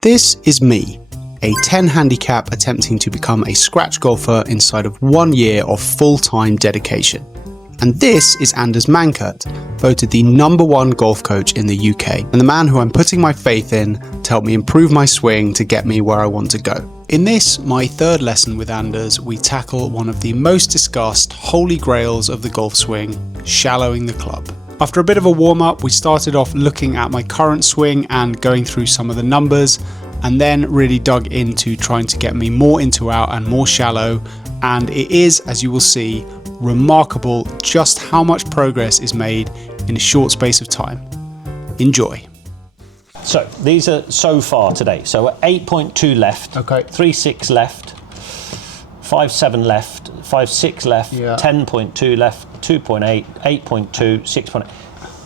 This is me, a 10 handicap attempting to become a scratch golfer inside of 1 year of full-time dedication. And this is Anders Mankert, voted the #1 golf coach in the UK, and the man who I'm putting my faith in to help me improve my swing to get me where I want to go. In this, my third lesson with Anders, we tackle one of the most discussed holy grails of the golf swing, shallowing the club. After a bit of a warm-up, we started off looking at my current swing and going through some of the numbers, and then really dug into trying to get me more into out and more shallow, and it is, as you will see, remarkable just how much progress is made in a short space of time. Enjoy. So these are so far today. So 8.2 left, Okay. 3.6 left, 5.7 left, 5.6 left, Yeah. 10.2 left, 2.8, 8.2, 6.8.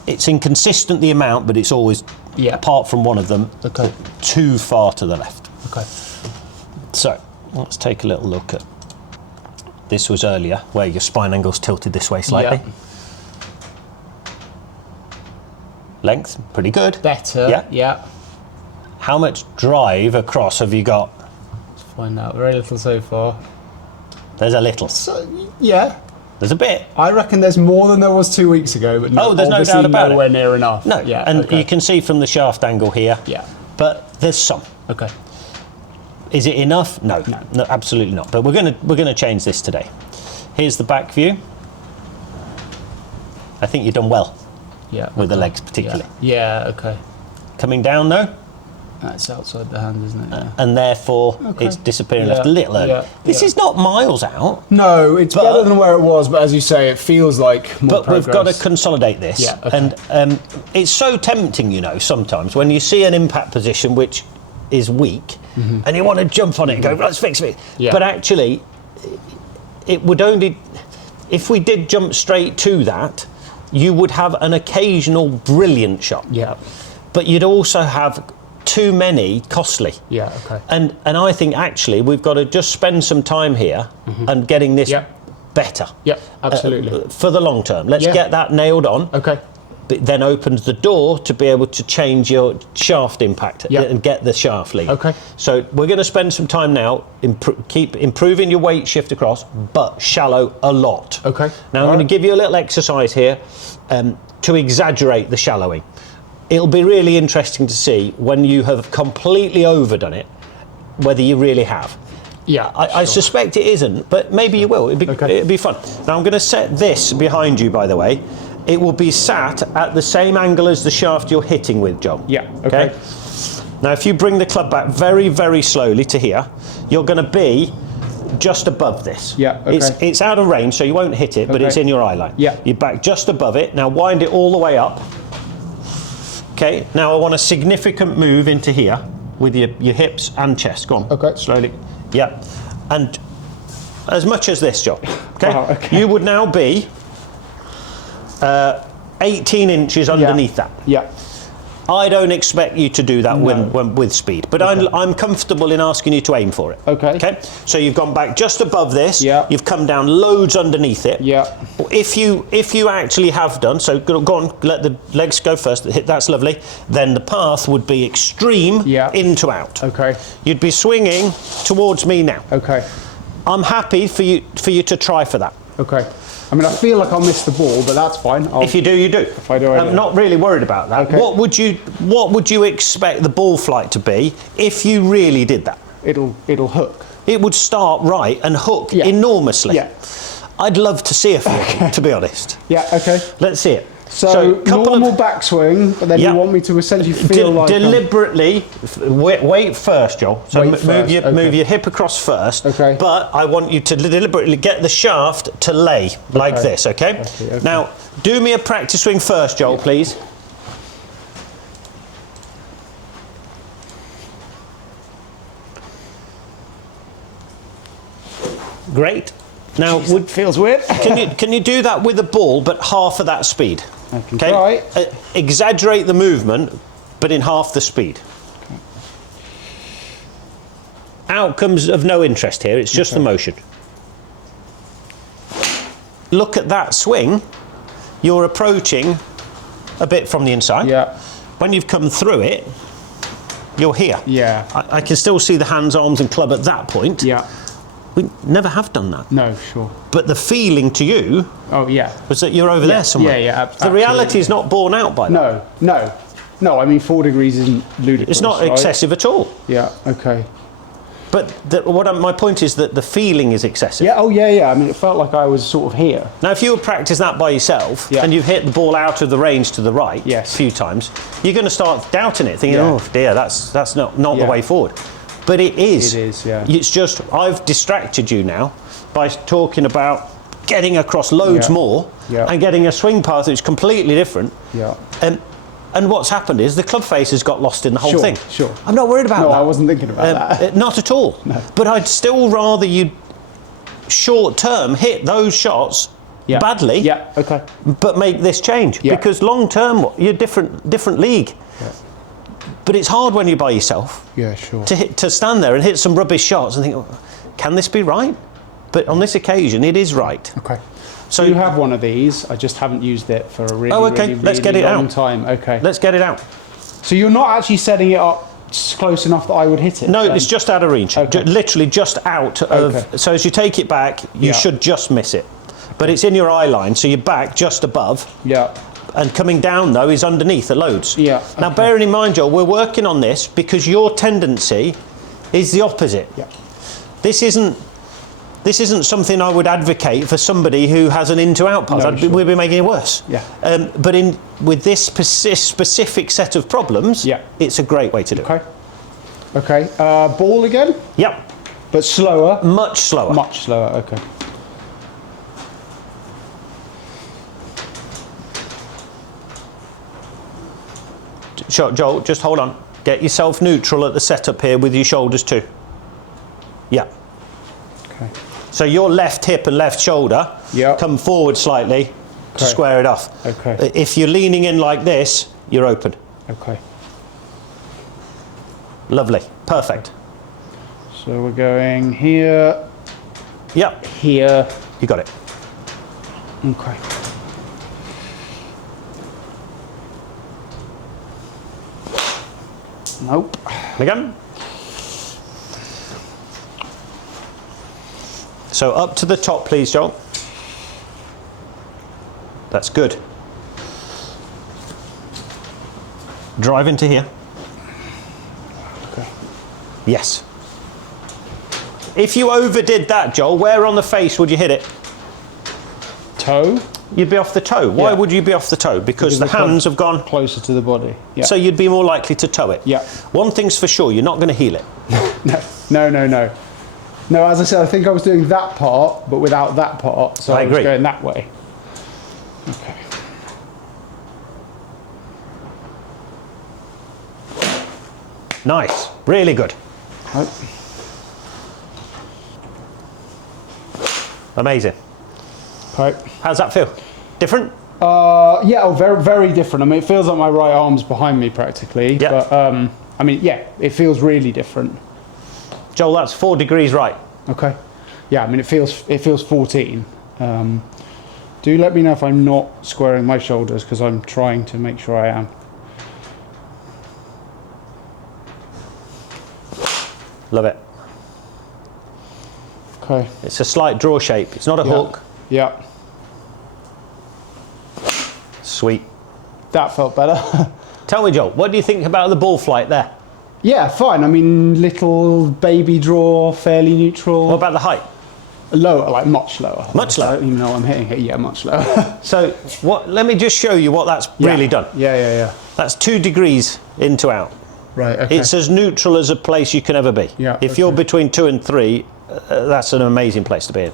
It's inconsistent the amount, but it's always, apart from one of them, too far to the left. Okay. So let's take a little look at, this was earlier, where your spine angle's tilted this way slightly. Yeah. Length, pretty good. Better, yeah. How much drive across have you got? Let's find out. Very little so far. There's a little. So, yeah. There's a bit. I reckon there's more than there was 2 weeks ago, but there's no doubt about nowhere it. near enough. No, yeah, and you can see from the shaft angle here. Yeah. But there's some. Okay. Is it enough? No, absolutely not. But we're gonna change this today. Here's the back view. I think you've done well. Yeah. With the legs particularly. Yeah. Okay. Coming down though. That's outside the hand, isn't it? Yeah. And therefore it's disappearing left a little early. Yeah. This is not miles out. No, it's better than where it was, but as you say, it feels like more progress. We've got to consolidate this. Yeah, okay. And it's so tempting, you know, sometimes when you see an impact position which is weak, and you want to jump on it and go, let's fix it. Yeah. But actually, it would only, if we did jump straight to that, you would have an occasional brilliant shot. Yeah. But you'd also have too many costly. Yeah, okay. And I think actually we've got to just spend some time here and getting this better. Yep, absolutely. For the long term. Let's get that nailed on. Okay. But then opens the door to be able to change your shaft impact and get the shaft lead. Okay. So we're going to spend some time now, keep improving your weight shift across, but shallow a lot. Okay. Now I'm going to give you a little exercise here to exaggerate the shallowing. It'll be really interesting to see when you have completely overdone it, whether you really have. Yeah, I suspect it isn't, but maybe you will. It'll be fun. Now I'm going to set this behind you, by the way. It will be sat at the same angle as the shaft you're hitting with, John. Yeah, okay. Now if you bring the club back very, very slowly to here, you're going to be just above this. Yeah, okay. It's out of range, so you won't hit it, but it's in your eye line. Yeah. You're back just above it. Now wind it all the way up. Okay, now I want a significant move into here with your hips and chest. Go on. Okay. Slowly. Yeah. And as much as this, John. Okay? Wow, okay. You would now be 18 inches underneath that. Yeah. I don't expect you to do that with speed, but I'm comfortable in asking you to aim for it. Okay. Okay. So you've gone back just above this. Yeah. You've come down loads underneath it. Yeah. If you actually have done so, go on. Let the legs go first. That's lovely. Then the path would be extreme into out. Okay. You'd be swinging towards me now. Okay. I'm happy for you to try for that. Okay. I mean, I feel like I'll miss the ball, but that's fine. If you do, you do. If I do, I do. I'm not really worried about that. Okay. What would you expect the ball flight to be if you really did that? It'll hook. It would start right and hook enormously. Yeah. I'd love to see a few, to be honest. Yeah. Okay. Let's see it. So normal backswing, but then you want me to essentially feel like deliberately wait first, Joel. So move your hip across first. Okay. But I want you to deliberately get the shaft to lay like this. Okay? Now do me a practice swing first, Joel, please. Great. Now it feels weird. Can you do that with the ball, but half of that speed? I can try. Exaggerate the movement, but in half the speed. Okay. Outcomes of no interest here. It's just the motion. Look at that swing. You're approaching a bit from the inside. Yeah. When you've come through it, you're here. Yeah. I can still see the hands, arms and club at that point. Yeah. We never have done that. No, sure. But the feeling to you was that you're over there somewhere. Yeah, The reality is not borne out by that. No, I mean, 4 degrees isn't ludicrous. It's not excessive at all. Yeah, okay. But my point is that the feeling is excessive. Yeah, yeah. I mean, it felt like I was sort of here. Now, if you would practice that by yourself and you've hit the ball out of the range to the right a few times, you're going to start doubting it, thinking, oh dear, that's not the way forward. But it is. It is, yeah. It's just, I've distracted you now by talking about getting across loads more and getting a swing path that's completely different. Yeah. And what's happened is the club face has got lost in the whole thing. Sure. I'm not worried about that. No, I wasn't thinking about that. Not at all. No. But I'd still rather you short term hit those shots badly. Yeah, okay. But make this change. Yeah. Because long term, you're different league. Yeah. But it's hard when you're by yourself. Yeah, sure. To stand there and hit some rubbish shots and think, oh, can this be right? But on this occasion, it is right. Okay. So you have one of these. I just haven't used it for a really, Let's get it long out. time. Okay. Let's get it out. So you're not actually setting it up close enough that I would hit it? No, then? it's just out of reach. Okay. Literally just out of. Okay. So as you take it back, you should just miss it. But it's in your eye line, so you're back just above. Yeah. And coming down though is underneath the loads. Yeah. Now bearing in mind, Joel, we're working on this because your tendency is the opposite. Yeah. This isn't something I would advocate for somebody who has an in-to-out path. No, sure. We'll be making it worse. Yeah. But with this specific set of problems, it's a great way to do it. Okay. Ball again? Yep. But slower? Much slower. Much slower, okay. Sure, Joel, just hold on. Get yourself neutral at the setup here with your shoulders too. Yeah. Okay. So your left hip and left shoulder come forward slightly to square it off. Okay. If you're leaning in like this, you're open. Okay. Lovely. Perfect. So we're going here. Yep. Here. You got it. Okay. Nope. Again. So up to the top, please, Joel. That's good. Drive into here. Okay. Yes. If you overdid that, Joel, where on the face would you hit it? Toe? You'd be off the toe. Why would you be off the toe? Because the hands have gone closer to the body. Yeah. So you'd be more likely to toe it. Yeah. One thing's for sure, you're not going to heel it. No. No, as I said, I think I was doing that part, but without that part, so I was going that way. Okay. Nice. Really good. Right. Amazing. Right. How's that feel? Different? Very, very different. I mean, it feels like my right arm's behind me practically. Yeah. But, I mean, yeah, it feels really different. Joel, that's 4 degrees right. Okay. Yeah, I mean, it feels 14. Do let me know if I'm not squaring my shoulders, because I'm trying to make sure I am. Love it. Okay. It's a slight draw shape. It's not a hook. Yeah. Sweet. That felt better. Tell me, Joel, what do you think about the ball flight there? Yeah, fine. I mean, little baby draw, fairly neutral. What about the height? Lower, like much lower. Much lower? I don't even know what I'm hitting here. Yeah, much lower. So let me just show you what that's really done. Yeah. That's 2 degrees in to out. Right, okay. It's as neutral as a place you can ever be. Yeah, if you're between 2 and 3, that's an amazing place to be in.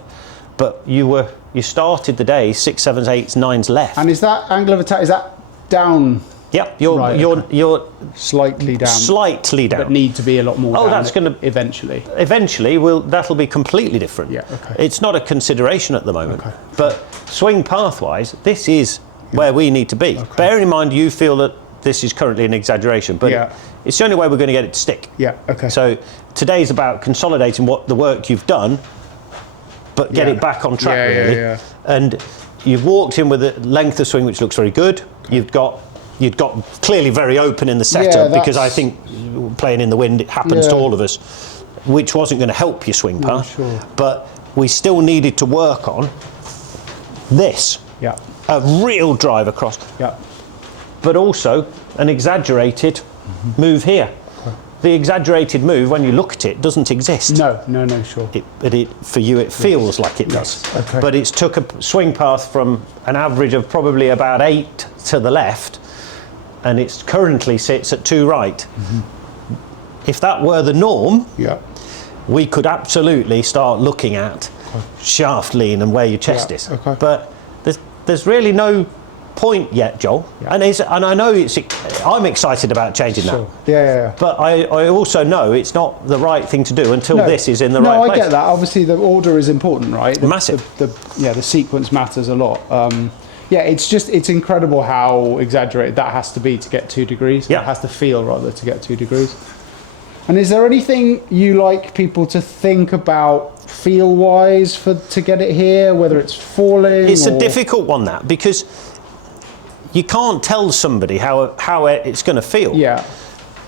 But you started the day 6, 7, 8, 9s left. And is that angle of attack, is that down? Yep, you're slightly down. Slightly down. But need to be a lot more down. Oh, that's going to eventually. Eventually, that'll be completely different. Yeah, okay. It's not a consideration at the moment. Okay. But swing pathwise, this is where we need to be. Okay. Bearing in mind you feel that this is currently an exaggeration, but it's the only way we're going to get it to stick. Yeah, okay. So today's about consolidating the work you've done, but get it back on track really. Yeah. And you've walked in with a length of swing which looks very good. You've got you'd got clearly very open in the setup, because I think playing in the wind, it happens to all of us, which wasn't going to help your swing path. Sure. But we still needed to work on this. Yeah. A real drive across. Yeah. But also an exaggerated move here. Okay. The exaggerated move, when you look at it, doesn't exist. No, sure. For you, it feels like it does. Okay. But it's took a swing path from an average of probably about 8 to the left, and it currently sits at 2 right. If that were the norm, we could absolutely start looking at shaft lean and where your chest is. Okay. But there's really no point yet, Joel. And I know I'm excited about changing that. Yeah. But I also know it's not the right thing to do until this is in the right place. No, I get that. Obviously, the order is important, right? Massive. The sequence matters a lot. It's incredible how exaggerated that has to be to get 2 degrees. Yeah. It has to feel, rather, to get 2 degrees. And is there anything you like people to think about feel-wise to get it here, whether it's falling? It's a difficult one, that, because you can't tell somebody how it's going to feel. Yeah.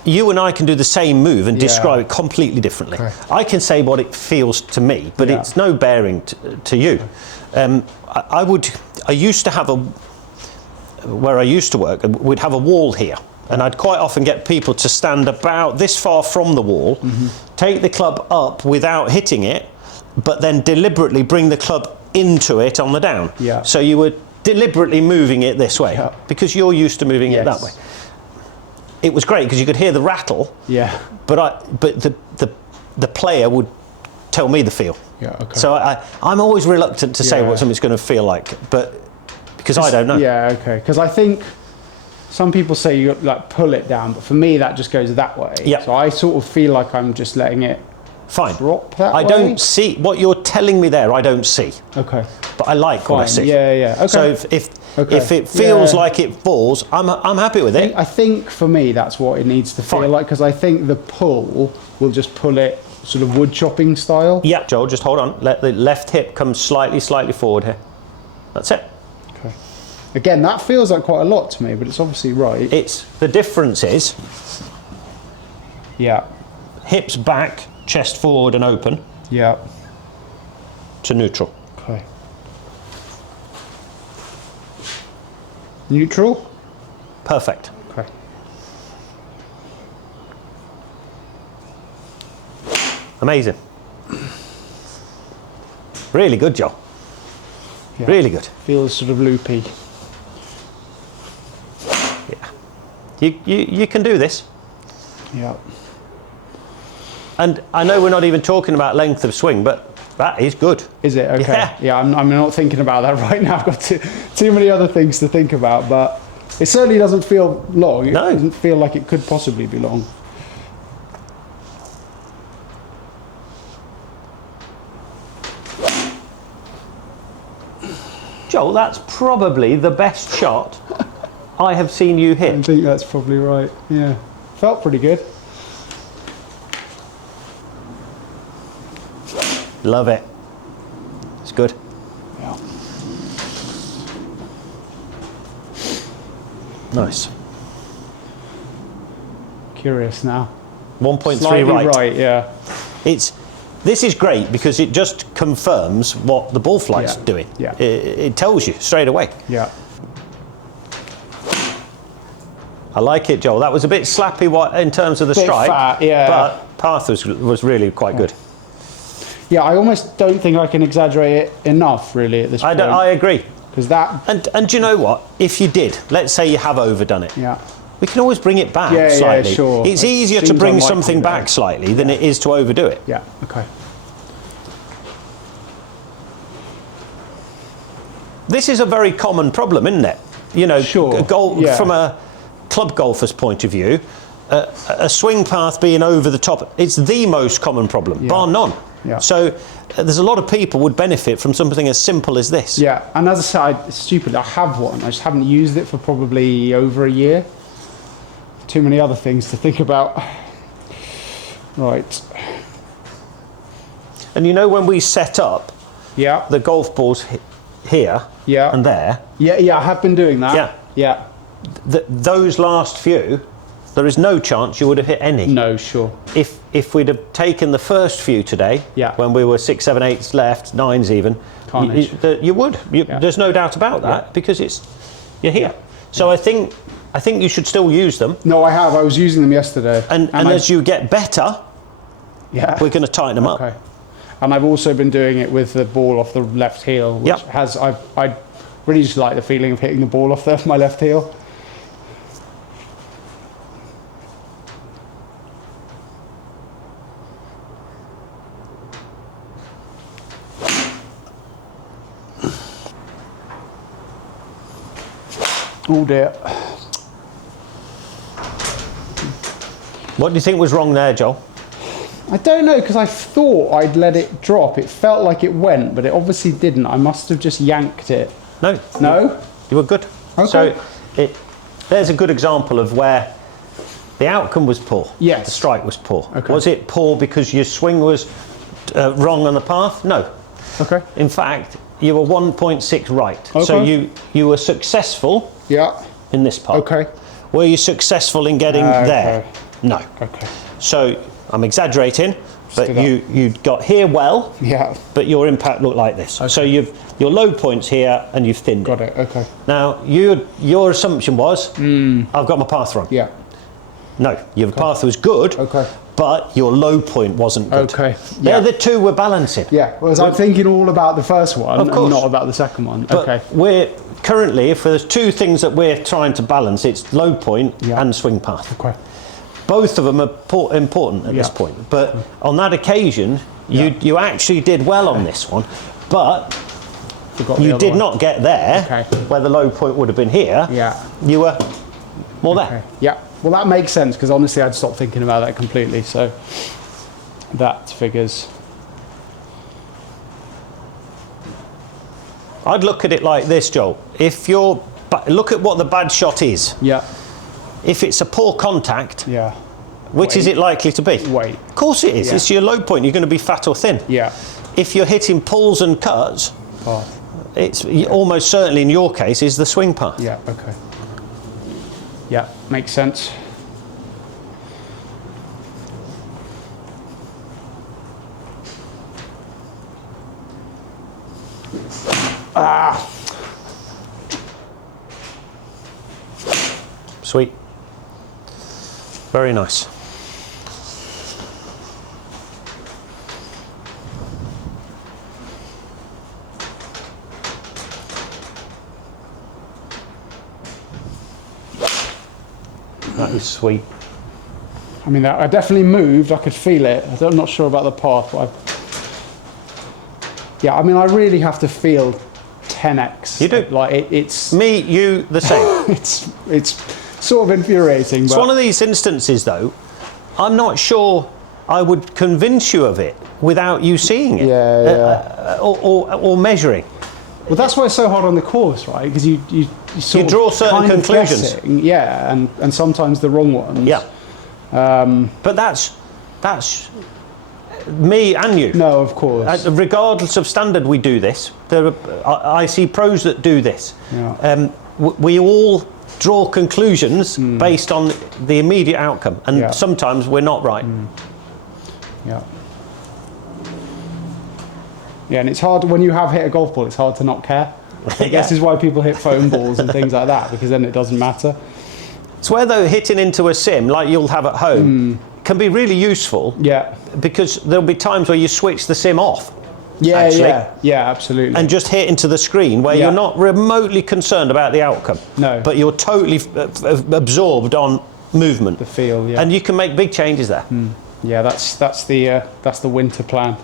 You and I can do the same move and describe it completely differently. Okay. I can say what it feels to me, but it's no bearing to you. I used to have where I used to work, we'd have a wall here. And I'd quite often get people to stand about this far from the wall, take the club up without hitting it, but then deliberately bring the club into it on the down. Yeah. So you were deliberately moving it this way, because you're used to moving it that way. It was great because you could hear the rattle. Yeah. But the player would tell me the feel. Yeah. Okay. So I'm always reluctant to say what something's going to feel like, but because I don't know. Yeah. Okay. Because I think some people say you like pull it down, but for me that just goes that way. Yeah. So I sort of feel like I'm just letting it drop that way. I don't see what you're telling me there. I don't see. Okay. But I like what I see. Yeah. Okay. So if it feels like it falls, I'm happy with it. I think for me that's what it needs to feel like, because I think the pull will just pull it sort of wood chopping style. Yeah. Joel, just hold on. Let the left hip come slightly forward here. That's it. Again, that feels like quite a lot to me, but it's obviously right. The difference is, hips back, chest forward and open. Yeah. To neutral. Okay. Neutral? Perfect. Okay. Amazing. Really good, Joel. Yeah. Really good. Feels sort of loopy. You can do this. Yeah. And I know we're not even talking about length of swing, but that is good. Is it? Okay. Yeah, I'm not thinking about that right now. I've got too many other things to think about, but it certainly doesn't feel long. It doesn't feel like it could possibly be long. Joel, that's probably the best shot I have seen you hit. I think that's probably right. Yeah. Felt pretty good. Love it. It's good. Yeah. Nice. Curious now. 1.3 right, yeah. This is great because it just confirms what the ball flight's doing. Yeah. It tells you straight away. Yeah. I like it, Joel. That was a bit slappy in terms of the strike, fat, yeah. But path was really quite good. Yeah, I almost don't think I can exaggerate it enough, really, at this point. I agree. Because that... And do you know what? If you did, let's say you have overdone it. Yeah. We can always bring it back slightly. Yeah, sure. It's easier to bring something back slightly than it is to overdo it. Yeah, okay. This is a very common problem, isn't it? You know, from a club golfer's point of view, a swing path being over the top, it's the most common problem, bar none. Yeah. So there's a lot of people would benefit from something as simple as this. Yeah, and as I said, it's stupid, I have one, I just haven't used it for probably over a year. Too many other things to think about. Right. And you know when we set up the golf balls here and there? Yeah, I have been doing that. Yeah. Yeah. those last few, there is no chance you would have hit any. No, sure. If we'd have taken the first few today, when we were 6, 7, 8s left, 9s even, you would. There's no doubt about that because you're here. So I think you should still use them. No, I have. I was using them yesterday. And as you get better, we're going to tighten them up. And I've also been doing it with the ball off the left heel, which I really just like the feeling of hitting the ball off my left heel. Oh dear. What do you think was wrong there, Joel? I don't know, because I thought I'd let it drop. It felt like it went, but it obviously didn't. I must have just yanked it. No. No? You were good. Okay. So there's a good example of where the outcome was poor. Yes. The strike was poor. Okay. Was it poor because your swing was wrong on the path? No. Okay. In fact, you were 1.6 right. Okay. So you were successful in this part. Okay. Were you successful in getting there? No. Okay. So I'm exaggerating, but you got here well, but your impact looked like this. Okay. So your low point's here and you've thinned it. Got it, okay. Now, your assumption was, I've got my path wrong. Yeah. No, your path was good, but your low point wasn't good. Okay. They're the two we're balancing. Yeah, whereas I'm thinking all about the first one and not about the second one. But we're currently, if there's two things that we're trying to balance, it's low point and swing path. Okay. Both of them are important at this point. But on that occasion, you actually did well on this one, but you did not get there where the low point would have been here. Yeah. You were more there. Yeah. Well, that makes sense because honestly, I'd stopped thinking about that completely. So that figures. I'd look at it like this, Joel. If you're look at what the bad shot is. Yeah. If it's a poor contact, which is it likely to be? Weight. Of course it is. Yeah. It's your low point. You're going to be fat or thin. Yeah. If you're hitting pulls and cuts, it's almost certainly in your case is the swing path. Yeah. Okay. Yeah, makes sense. Sweet. Very nice. That is sweet. I mean, I definitely moved. I could feel it. I'm not sure about the path, but I mean, I really have to feel 10x. You do. Like it's me, you, the same. it's sort of infuriating. It's one of these instances, though. I'm not sure I would convince you of it without you seeing it, or measuring. Well, that's why it's so hard on the course, right? Because you sort of draw certain conclusions. And sometimes the wrong ones. Yeah. But that's me and you. No, of course. Regardless of standard, we do this. I see pros that do this. Yeah. We all draw conclusions based on the immediate outcome, and sometimes we're not right. Yeah. Yeah, and it's hard when you have hit a golf ball. It's hard to not care. I guess is why people hit foam balls and things like that, because then it doesn't matter. It's where though hitting into a sim like you'll have at home can be really useful. Yeah. Because there'll be times where you switch the sim off. Yeah, absolutely. And just hit into the screen where you're not remotely concerned about the outcome. No. But you're totally absorbed on movement. The feel, yeah. And you can make big changes there. Yeah, that's the winter plan.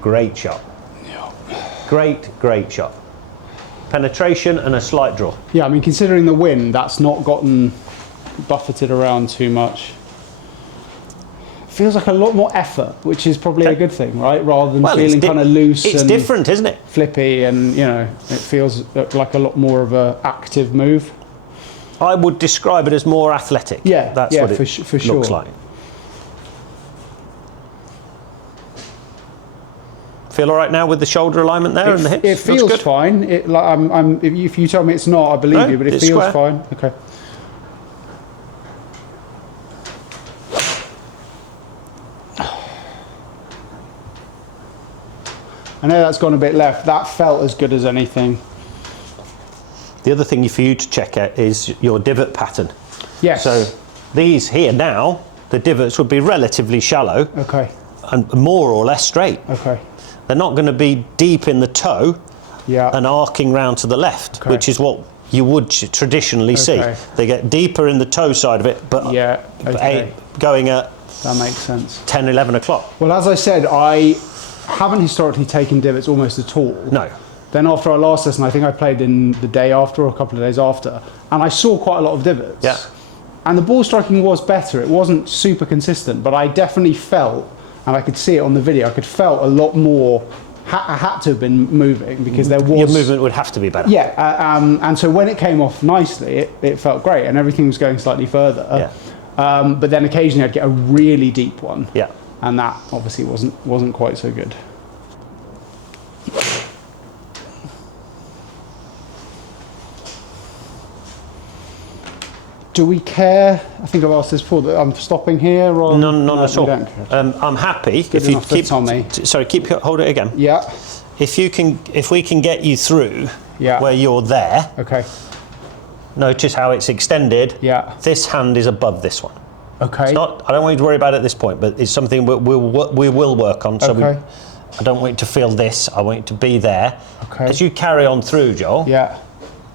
Great shot. Yeah. Great shot. Penetration and a slight draw. Yeah, I mean, considering the wind, that's not gotten buffeted around too much. Feels like a lot more effort, which is probably a good thing, right? Rather than feeling kind of loose. It's and different, isn't it? Flippy, and it feels like a lot more of a active move. I would describe it as more athletic. Yeah, that's what it for looks sure. like. Feel all right now with the shoulder alignment there and the hips? It feels good? fine. If you tell me it's not, I believe you, but it feels square. fine. Okay. I know that's gone a bit left. That felt as good as anything. The other thing for you to check out is your divot pattern. Yes. So these here now, the divots would be relatively shallow. Okay. And more or less straight. Okay. They're not going to be deep in the toe and arcing round to the left, which is what you would traditionally see. They get deeper in the toe side of it, but going at that makes sense. 10, 11 o'clock. Well, as I said, I haven't historically taken divots almost at all. No. Then after our last lesson, I think I played in the day after or a couple of days after, and I saw quite a lot of divots. Yeah. And the ball striking was better. It wasn't super consistent, but I definitely felt, and I could see it on the video, I could felt a lot more. I had to have been moving because there was... Your movement would have to be better. Yeah, and so when it came off nicely, it felt great, and everything was going slightly further. Yeah. But then occasionally I'd get a really deep one. Yeah. And that obviously wasn't quite so good. Do we care? I think I've asked this before, that I'm stopping here, or none at all. Don't care. I'm happy Good if you enough for keep. Tommy. Hold it again. Yeah. If we can get you through Yeah. where you're there. Okay. Notice how it's extended. Yeah. This hand is above this one. Okay. It's not. I don't want you to worry about it at this point, but it's something we will work on. So Okay. I don't want you to feel this. I want you to be there. Okay. As you carry on through, Joel. Yeah.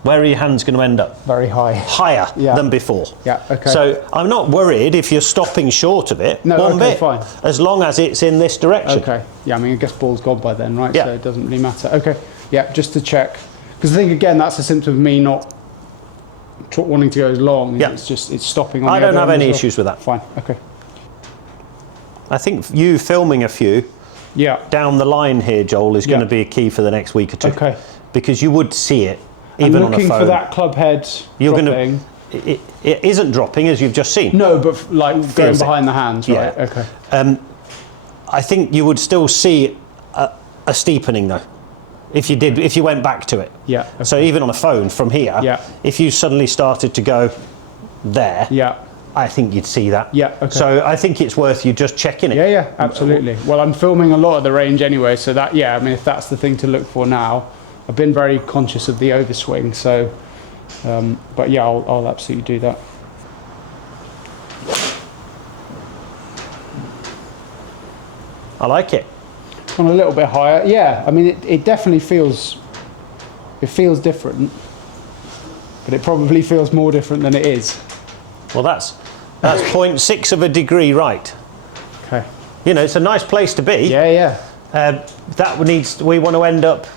Where are your hands going to end up? Very high. Higher than before. Yeah, okay. So I'm not worried if you're stopping short of it. No, one okay, bit, fine. as long as it's in this direction. Okay. Yeah, I mean, I guess ball's gone by then, right? Yeah. So it doesn't really matter. Okay. Yeah, just to check. Because I think, again, that's a symptom of me not wanting to go as long. Yeah. It's just, it's stopping on I the don't other have end any as well. issues with that. Fine. Okay. I think you filming a few down the line here, Joel, is going to be a key for the next week or two. Okay. Because you would see it, even on a phone. I'm looking for that club head dropping. It isn't dropping, as you've just seen. No, but like going behind the hands, right? Yeah. Okay. I think you would still see a steepening, though, if you went back to it. Yeah. Okay. So even on a phone from here, if you suddenly started to go there, I think you'd see that. Yeah, okay. So I think it's worth you just checking it. Yeah, absolutely. Well, I'm filming a lot of the range anyway, so that, I mean, if that's the thing to look for now, I've been very conscious of the overswing, so, but yeah, I'll absolutely do that. I like it. On a little bit higher, yeah. I mean, it definitely feels different, but it probably feels more different than it is. Well, that's 0.6 of a degree right. Okay. You know, it's a nice place to be. Yeah. We want to end up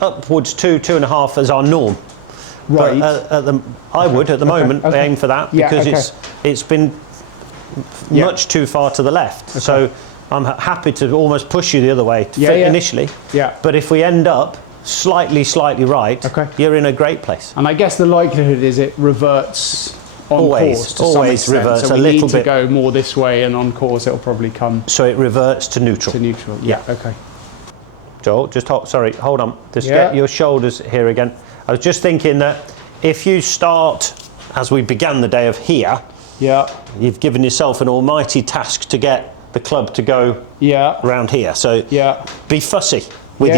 upwards 2.5 as our norm. Right. But I would at the moment aim for that because it's been much too far to the left. So I'm happy to almost push you the other way initially. Yeah. But if we end up slightly right, you're in a great place. And I guess the likelihood is it reverts on course to some extent. Reverts so a we little need bit. to go more this way, and on course it'll probably come. So it reverts to neutral. Yeah. Okay. Joel, just hold on. Just get your shoulders here again. I was just thinking that if you start, as we began the day, of here, you've given yourself an almighty task to get the club to go around here. So be fussy with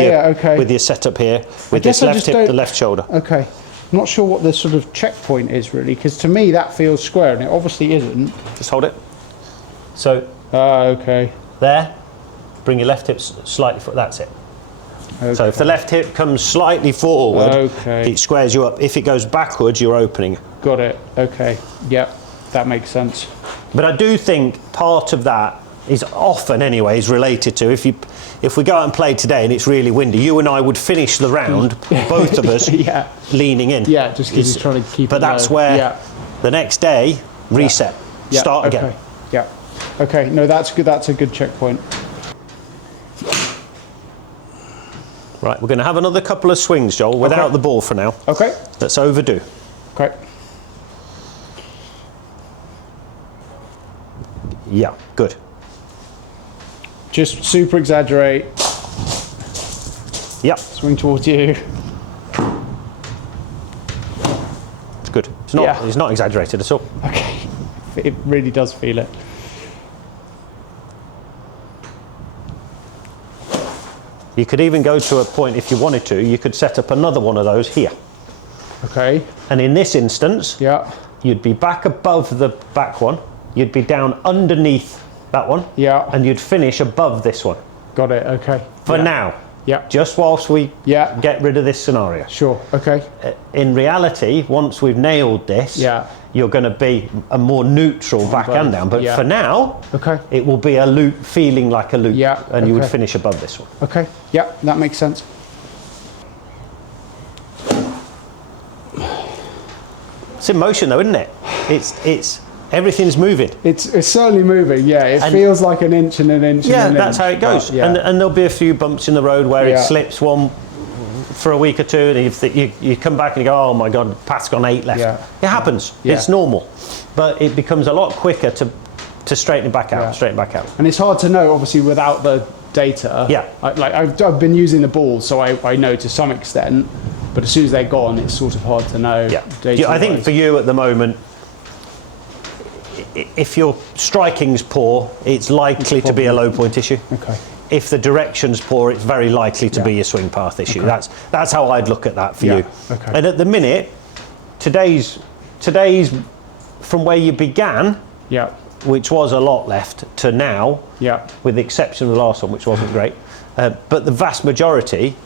your setup here, with this left hip, the left shoulder. Okay. I'm not sure what the sort of checkpoint is really, because to me that feels square, and it obviously isn't. Just hold it. So. Okay. There. Bring your left hip slightly forward. That's it. Okay. So if the left hip comes slightly forward, it squares you up. If it goes backwards, you're opening. Got it. Okay. Yep. That makes sense. But I do think part of that is often, anyways, related to if we go out and play today and it's really windy, you and I would finish the round, both of us, leaning in. Yeah, just because you're trying to keep. But that's low. where the next day reset, start again. Yeah. Okay. No, that's good. That's a good checkpoint. Right, we're going to have another couple of swings, Joel, without the ball for now. Okay. That's overdue. Okay. Yeah, good. Just super exaggerate. Yep. Swing towards you. It's good. It's not. Yeah. It's not exaggerated at all. Okay. It really does feel it. You could even go to a point, if you wanted to, you could set up another one of those here. Okay. And in this instance, Yeah. you'd be back above the back one, you'd be down underneath that one, Yeah. and you'd finish above this one. Got it. Okay. For now. Yeah. Just whilst we Yeah. get rid of this scenario. Sure. Okay. In reality, once we've nailed this, Yeah. you're going to be a more neutral back both. and down. But Yeah. for now, Okay. it will be a loop, feeling like a loop, Yeah, and you would okay. finish above this one. Okay. Yeah, that makes sense. It's in motion though, isn't it? It's everything's moving. It's certainly moving. Yeah, it And- feels like an inch and an inch. Yeah, and an that's inch, how it goes. but, yeah. And there'll be a few bumps in the road where it Yeah. slips one for a week or two, and you come back and you go, oh my God, path's gone 8 left. Yeah. It happens. Yeah. It's normal. But it becomes a lot quicker to straighten it back out, Yeah. straighten back out. And it's hard to know, obviously, without the data. Yeah. I've been using the balls, so I know to some extent. But as soon as they're gone, it's sort of hard to know. Yeah. I think for you at the moment, if your striking's poor, it's likely to be a low point issue. Okay. If the direction's poor, it's very likely to Yeah. be a swing path issue. Okay. That's how I'd look at that for Yeah. you. Okay. And at the minute, today's from where you began, Yeah. which was a lot left, to now, Yeah. with the exception of the last one, which wasn't great. But the vast majority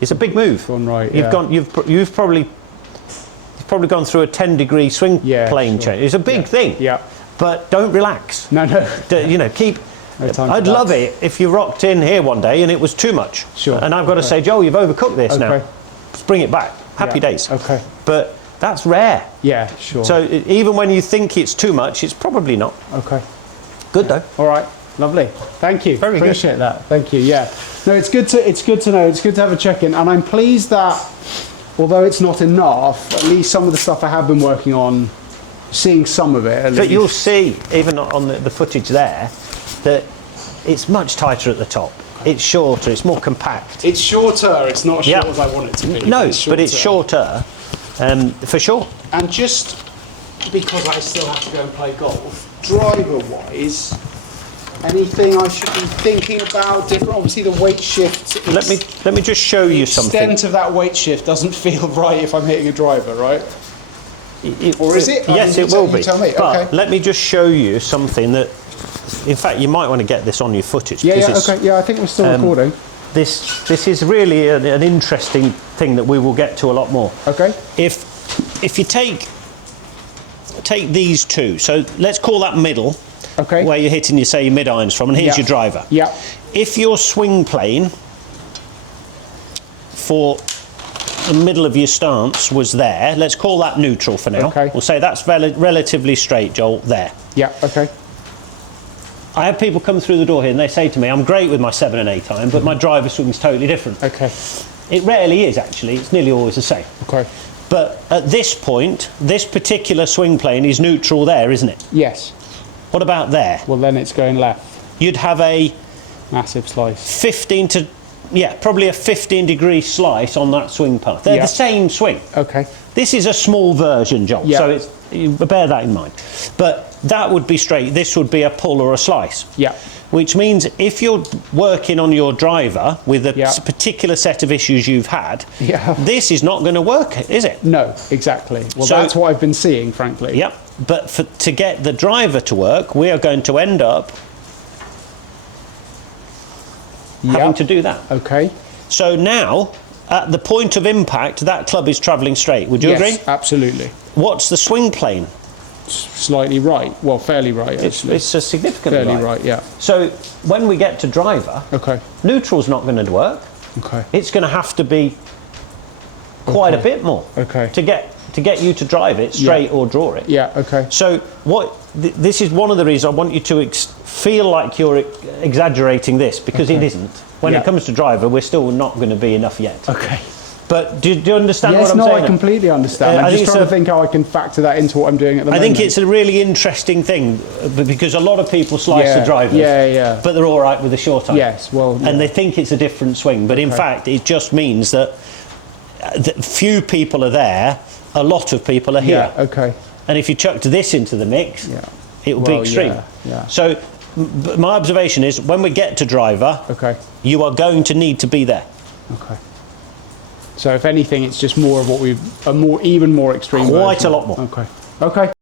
is a big move. Gone right, You've yeah. gone. You've probably gone through a 10-degree swing Yeah, plane sure. change. It's a big thing. Yeah. But don't relax. No. Keep. No time for I'd that. love it if you rocked in here one day and it was too much. Sure. And I've got to say, Joel, you've overcooked this now. Okay. Let's bring it back. Happy Yeah. days. Okay. But that's rare. Yeah. Sure. So even when you think it's too much, it's probably not. Okay. Good though. All right. Lovely. Thank you. Very good. Appreciate that. Thank you. Yeah. No, it's good to know. It's good to have a check-in, and I'm pleased that, although it's not enough, at least some of the stuff I have been working on, seeing some of it. But you'll see, even on the footage there, that it's much tighter at the top. It's shorter. It's more compact. It's shorter. It's not as short Yeah. as I want it to be. No, but it's shorter, for sure. And just because I still have to go and play golf, driver-wise, anything I should be thinking about different? Obviously, the weight shift. Let me just show you something. The extent of that weight shift doesn't feel right if I'm hitting a driver, right? Or is it? Yes, I mean, it will be. You tell me. But Okay. let me just show you something that, in fact, you might want to get this on your footage. Yeah. because Yeah. it's- Okay. Yeah. I think we're still recording. This is really an interesting thing that we will get to a lot more. Okay. If you take these two, so let's call that middle, Okay. where you're hitting your mid irons from, and here's Yeah. your driver. Yeah. If your swing plane for the middle of your stance was there, let's call that neutral for now. Okay. We'll say that's relatively straight, Joel, there. Yeah. Okay. I have people come through the door here and they say to me, I'm great with my 7 and 8 iron, but my driver swing's totally different. Okay. It rarely is, actually. It's nearly always the same. Okay. But at this point, this particular swing plane is neutral there, isn't it? Yes. What about there? Well, then it's going left. You'd have a Massive slice. 15 to, probably a 15-degree slice on that swing path. They're Yeah. the same swing. Okay. This is a small version, Joel, Yeah. so you bear that in mind. But that would be straight. This would be a pull or a slice. Yeah. Which means if you're working on your driver with a Yeah. particular set of issues you've had, Yeah. this is not going to work, is it? No, exactly. Well, So- that's what I've been seeing, frankly. Yep. But to get the driver to work, we are going to end up having to do that. Okay. So now, at the point of impact, that club is travelling straight. Would you Yes, agree? absolutely. What's the swing plane? Slightly right. Well, fairly right, actually. It's a significantly fairly right, yeah. So when we get to driver, Okay. neutral's not going to work. Okay. It's going to have to be quite a Okay. bit more Okay. to get you to drive it straight or draw it. Yeah, okay. So this is one of the reasons I want you to feel like you're exaggerating this, because it isn't. When Yeah. it comes to driver, we're still not going to be enough yet. Okay. But do you understand yes, what I'm no, saying? I completely understand. I'm just trying to think how I can factor that into what I'm doing at the moment. I think it's a really interesting thing because a lot of people slice the drivers. But they're all right with the short iron. Yes, well, and they think it's a different swing, but in fact, it just means that few people are there, a lot of people are here. Yeah, okay. And if you chucked this into the mix, it would be extreme. So my observation is when we get to driver, you are going to need to be there. Okay. So if anything, it's just more of what even more extreme. Quite a lot more. Okay. Okay.